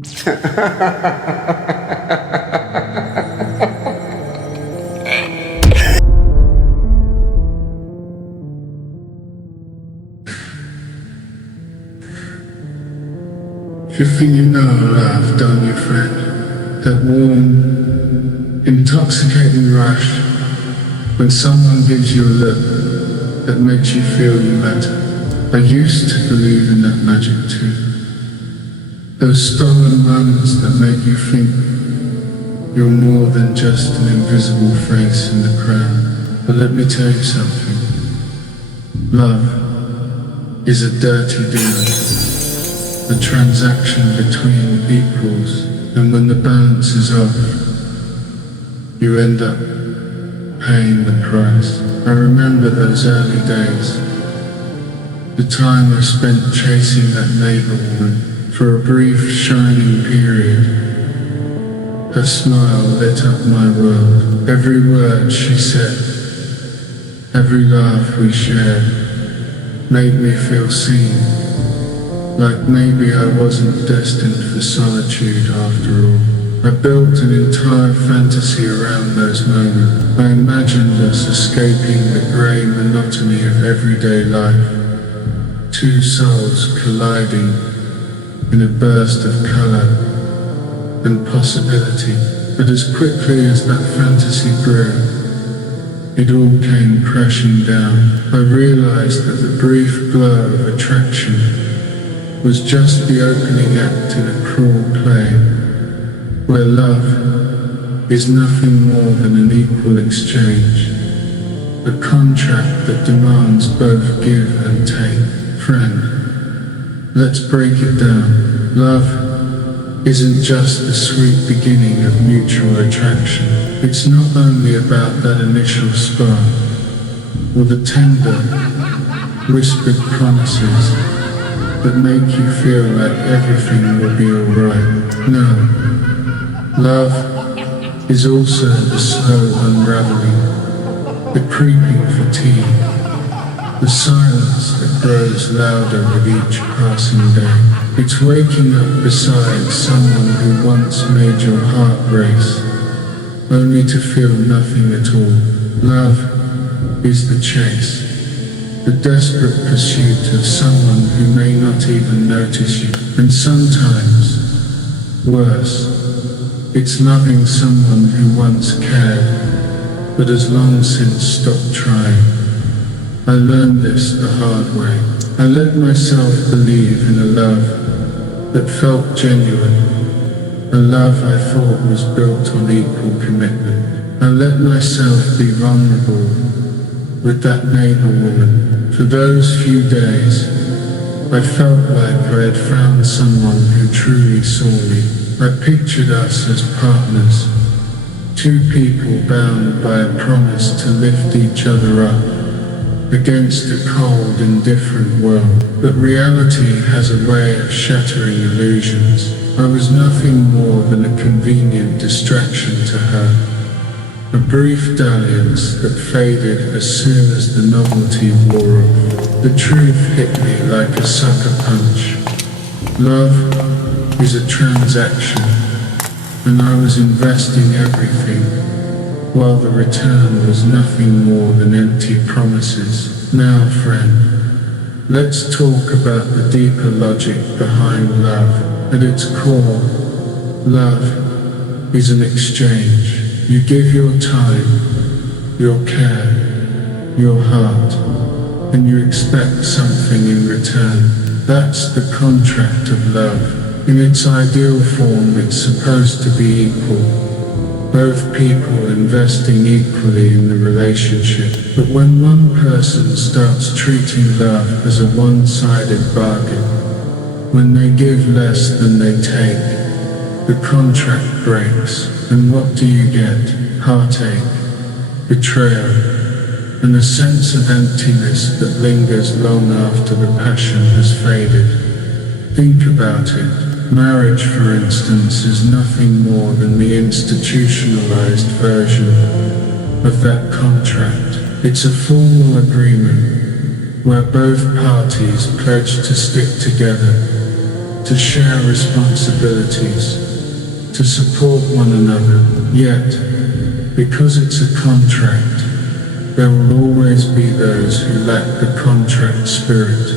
You think you know love, don't you, friend? That warm, intoxicating rush when someone gives you a look that makes you feel you matter. I used to believe in that magic too. Those stolen moments that make you think you're more than just an invisible face in the crowd. But let me tell you something. Love is a dirty deal. The transaction between equals, and when the balance is off, you end up paying the price. I remember those early days, the time I spent chasing that neighbor woman for a brief shining period. Her smile lit up my world. Every word she said, every laugh we shared, made me feel seen. Like maybe I wasn't destined for solitude after all. I built an entire fantasy around those moments. I imagined us escaping the grey monotony of everyday life. Two souls colliding in a burst of colour and possibility. But as quickly as that fantasy grew, it all came crashing down. I realised that the brief glow of attraction was just the opening act in a cruel play, where love is nothing more than an equal exchange, a contract that demands both give and take. Friend, let's break it down. Love isn't just the sweet beginning of mutual attraction. It's not only about that initial spark, or the tender, whispered promises that make you feel like everything will be alright. No. Love is also the slow unraveling, the creeping fatigue, the silence that grows louder with each passing day. It's waking up beside someone who once made your heart race, only to feel nothing at all. Love is the chase, the desperate pursuit of someone who may not even notice you. And sometimes, worse, it's loving someone who once cared, but has long since stopped trying. I learned this the hard way. I let myself believe in a love that felt genuine, a love I thought was built on equal commitment. I let myself be vulnerable with that neighbor woman. For those few days, I felt like I had found someone who truly saw me. I pictured us as partners, two people bound by a promise to lift each other up against a cold, indifferent world. But reality has a way of shattering illusions. I was nothing more than a convenient distraction to her. A brief dalliance that faded as soon as the novelty wore off. The truth hit me like a sucker punch. Love is a transaction, and I was investing everything, while the return was nothing more than empty promises. Now, friend, let's talk about the deeper logic behind love. At its core, love is an exchange. You give your time, your care, your heart, and you expect something in return. That's the contract of love. In its ideal form, it's supposed to be equal, both people investing equally in the relationship. But when one person starts treating love as a one-sided bargain, when they give less than they take, the contract breaks. And what do you get? Heartache, betrayal, and a sense of emptiness that lingers long after the passion has faded. Think about it. Marriage, for instance, is nothing more than the institutionalized version of that contract. It's a formal agreement where both parties pledge to stick together, to share responsibilities, to support one another. Yet, because it's a contract, there will always be those who lack the contract spirit,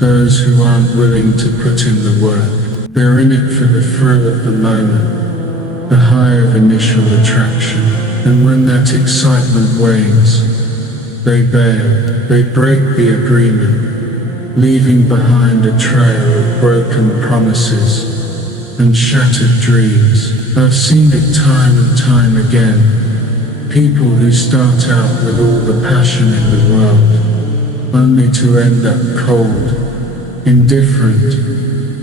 those who aren't willing to put in the work. They're in it for the thrill of the moment, the high of initial attraction, and when that excitement wanes, they bail, they break the agreement, leaving behind a trail of broken promises and shattered dreams. I've seen it time and time again. People who start out with all the passion in the world, only to end up cold, indifferent,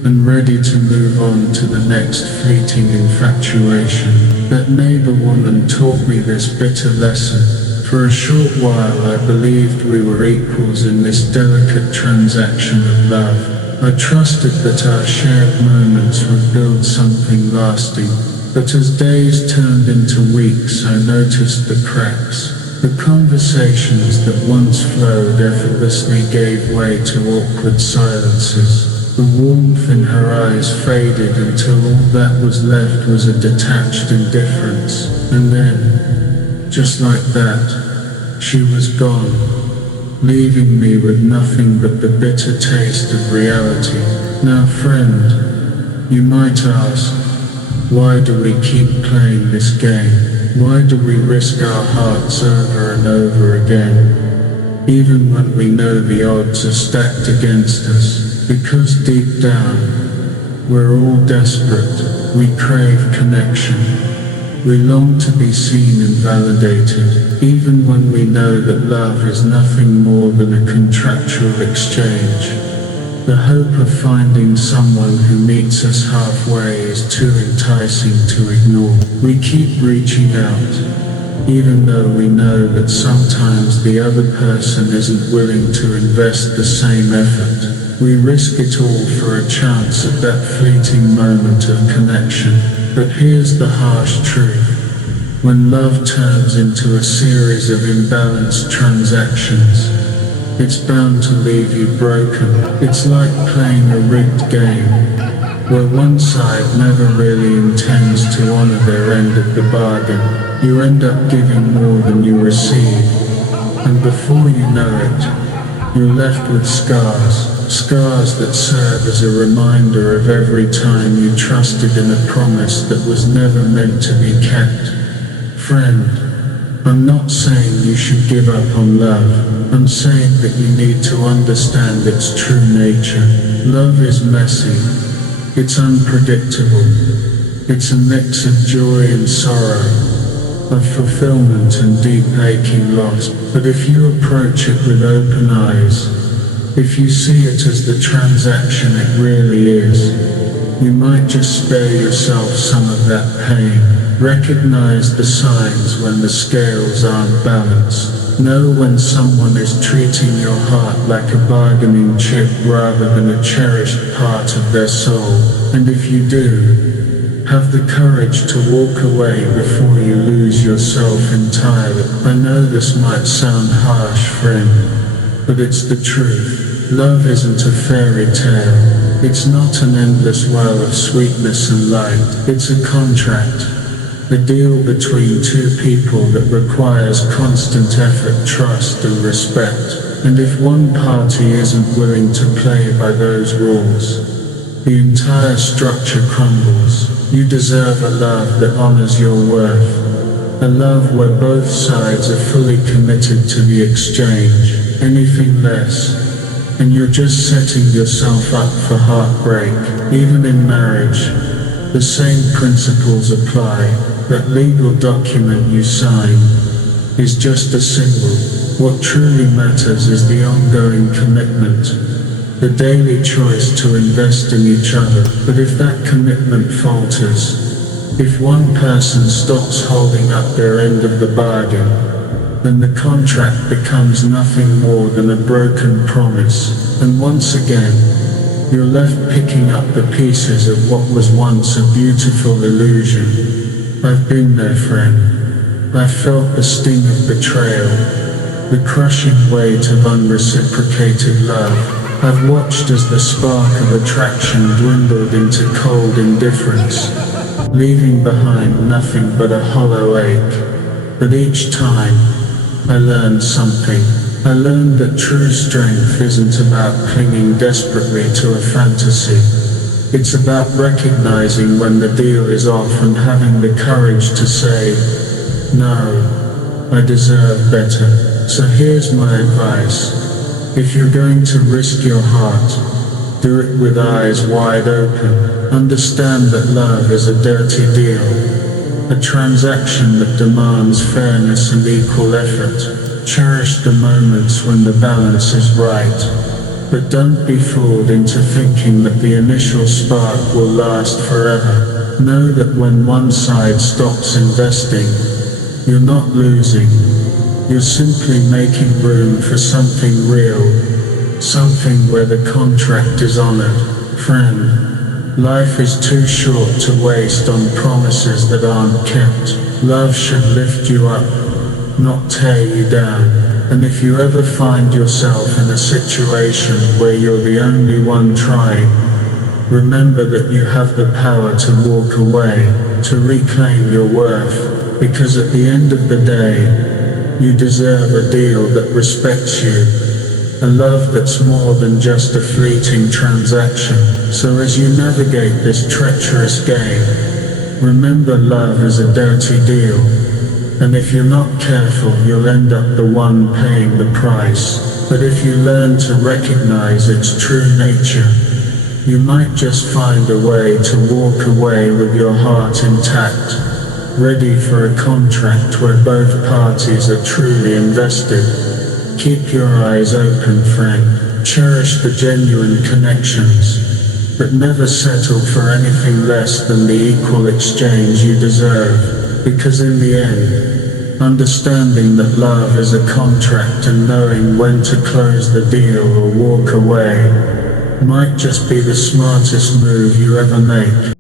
and ready to move on to the next fleeting infatuation. That neighbor woman taught me this bitter lesson. For a short while I believed we were equals in this delicate transaction of love. I trusted that our shared moments would build something lasting. But as days turned into weeks, I noticed the cracks. The conversations that once flowed effortlessly gave way to awkward silences. The warmth in her eyes faded until all that was left was a detached indifference. And then, just like that, she was gone, leaving me with nothing but the bitter taste of reality. Now friend, you might ask, why do we keep playing this game? Why do we risk our hearts over and over again, even when we know the odds are stacked against us? Because deep down, we're all desperate. We crave connection. We long to be seen and validated, even when we know that love is nothing more than a contractual exchange. The hope of finding someone who meets us halfway is too enticing to ignore. We keep reaching out, even though we know that sometimes the other person isn't willing to invest the same effort. We risk it all for a chance at that fleeting moment of connection. But here's the harsh truth. When love turns into a series of imbalanced transactions, it's bound to leave you broken. It's like playing a rigged game, where one side never really intends to honor their end of the bargain. You end up giving more than you receive, and before you know it, you're left with scars that serve as a reminder of every time you trusted in a promise that was never meant to be kept. Friend, I'm not saying you should give up on love. I'm saying that you need to understand its true nature. Love is messy. It's unpredictable. It's a mix of joy and sorrow, of fulfillment and deep aching loss. But if you approach it with open eyes, if you see it as the transaction it really is, you might just spare yourself some of that pain. Recognize the signs when the scales aren't balanced. Know when someone is treating your heart like a bargaining chip rather than a cherished part of their soul. And if you do, have the courage to walk away before you lose yourself entirely. I know this might sound harsh, friend, but it's the truth. Love isn't a fairy tale. It's not an endless well of sweetness and light. It's a contract. A deal between two people that requires constant effort, trust, and respect. And if one party isn't willing to play by those rules, the entire structure crumbles. You deserve a love that honors your worth. A love where both sides are fully committed to the exchange. Anything less, and you're just setting yourself up for heartbreak. Even in marriage, the same principles apply. That legal document you sign is just a symbol. What truly matters is the ongoing commitment, the daily choice to invest in each other. But if that commitment falters, if one person stops holding up their end of the bargain, then the contract becomes nothing more than a broken promise. And once again, you're left picking up the pieces of what was once a beautiful illusion. I've been there, friend. I've felt the sting of betrayal, the crushing weight of unreciprocated love. I've watched as the spark of attraction dwindled into cold indifference, leaving behind nothing but a hollow ache. But each time, I learned something. I learned that true strength isn't about clinging desperately to a fantasy. It's about recognizing when the deal is off and having the courage to say, no, I deserve better. So here's my advice. If you're going to risk your heart, do it with eyes wide open. Understand that love is a dirty deal, a transaction that demands fairness and equal effort. Cherish the moments when the balance is right, but don't be fooled into thinking that the initial spark will last forever. Know that when one side stops investing, you're not losing. You're simply making room for something real, something where the contract is honored. Friend, life is too short to waste on promises that aren't kept. Love should lift you up, not tear you down. And if you ever find yourself in a situation where you're the only one trying, remember that you have the power to walk away, to reclaim your worth, because at the end of the day, you deserve a deal that respects you, a love that's more than just a fleeting transaction. So as you navigate this treacherous game, remember love is a dirty deal. And if you're not careful, you'll end up the one paying the price. But if you learn to recognize its true nature, you might just find a way to walk away with your heart intact, ready for a contract where both parties are truly invested. Keep your eyes open, friend. Cherish the genuine connections, but never settle for anything less than the equal exchange you deserve. Because in the end, understanding that love is a contract and knowing when to close the deal or walk away might just be the smartest move you ever make.